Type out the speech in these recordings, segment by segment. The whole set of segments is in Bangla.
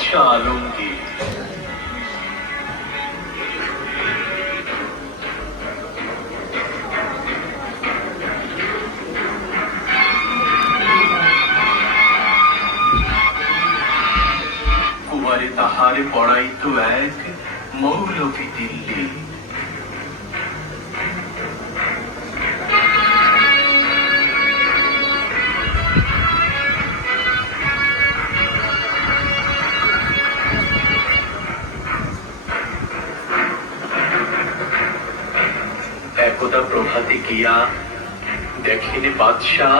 বাদশাহ আলমগীর। কুমারে তাহারে পড়াইত এক মৌলভী দিল্লি। একদা প্রভাতে গিয়া দেখেন বাদশাহ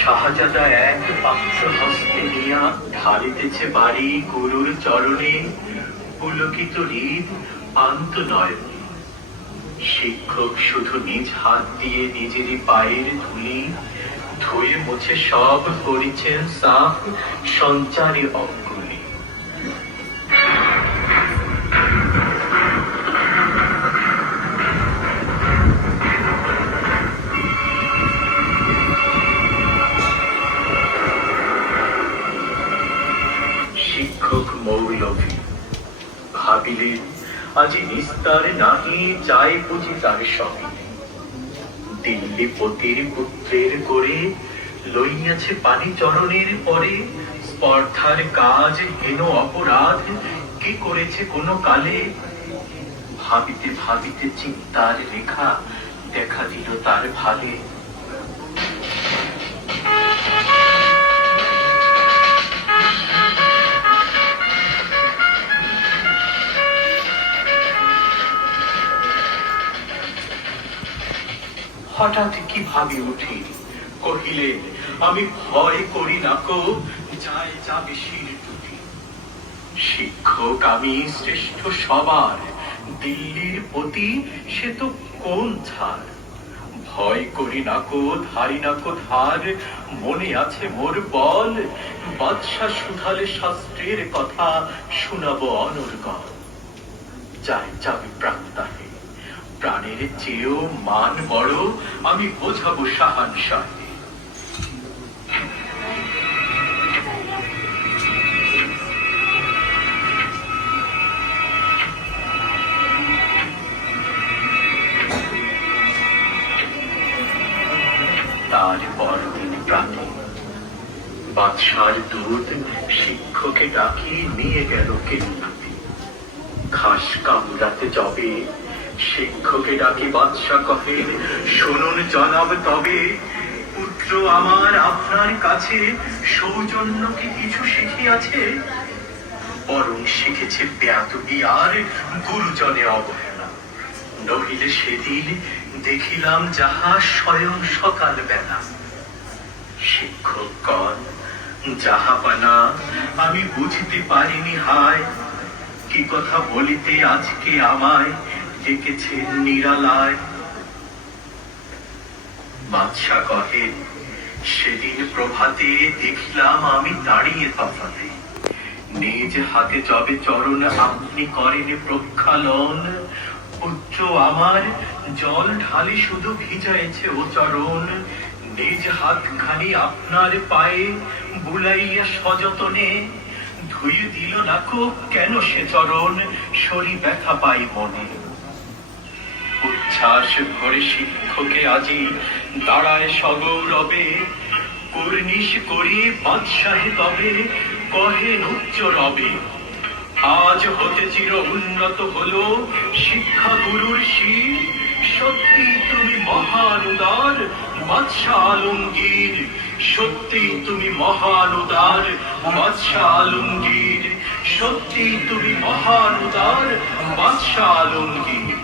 শাহজাদা এক পাত্র হস্তে নিয়া ঢালিতেছে বাড়ি গুরুর চরণে পুলকিত হৃদ পান্ত নয়নে। শিক্ষক শুধু নিজ হাত দিয়ে নিজেরই পায়ের ধুলি ধুয়ে মুছে সব করিছেন সাফ সঞ্চারে অঙ্গুলি। শিক্ষক মৌলভী ভাবিলেন আজি নিস্তার নাহি চাই বুঝি তার সঙ্গে। দিল্লি পতির পুত্রের করে লইয়াছে পানি চরণের পরে। স্পর্ধার কাজ হেন অপরাধ কি করেছে কোন কালে। ভাবিতে ভাবিতে চিন্তার রেখা দেখা দিল তার ভালে। হঠাৎ কি ভাবি উঠি কহিলেন আমি ভয় করি না কো যায় যাবে শির টুটি। শিক্ষক আমি শ্রেষ্ঠ সবার দিল্লির পতি সে তো কোন ছাড়। ভয় করি না কো ধারি না কো ধার মনে আছে মোর বল। বাদশাহ সুধালে শাস্ত্রের কথা শোনাবো অনর্গল। যায় যাবে প্রাণদাহে প্রাণের চেয়েও মান বড় আমি বোঝাবো শাহানশাহ। তার পরদিন প্রাতে বাদশার দূত শিক্ষকে ডাকি নিয়ে গেল কেন্দ্রটি। ঘাস কামড়াতে যাবে শিক্ষকে ডাকি বাদশাহ কহেন শুনুন জনাব তবে পুত্র আমার আপনার কাছে সৌজন্য কি কিছু শিখিয়াছে। বরং শিখেছে বেয়াদবি আর গুরুজনে অবহেলা। নহিলে সেদিন দেখিলাম যাহা স্বয়ং সকাল বেলা। শিক্ষকগণ যাহাপানা আমি বুঝতে পারিনি হায়। কি কথা বলিতে আজকে আমায় ডেকেছেন নিরালায়। বাদশাহ কহেন সেদিন প্রভাতে দেখিলাম আমি দাঁড়িয়ে তফাতে। নিজ হাতে যবে চরণ আপনি করেন প্রক্ষালন। পুত্র আমার জল ঢালি শুধু ভিজাইছে ও চরণ। নিজ হাতখানি আপনার পায়ে বুলাইয়া সযতনে ধুয়ে দিল না কো কেন সে চরণ শরী ব্যথা পাই মনে। উচ্ছ্বাস ভরে শিক্ষকে আজি দাঁড়ায় সগৌরবে। কর্নিশ করি বাদশাহে তবে কহেন উচ্চ রবে। আজ হতে চির উন্নত হলো শিক্ষা গুরুর শির। সত্যি তুমি মহান উদার বাদশাহ আলমগীর। সত্যি তুমি মহান উদার বাদশাহ আলমগীর। সত্যি তুমি মহান উদার বাদশাহ আলমগীর।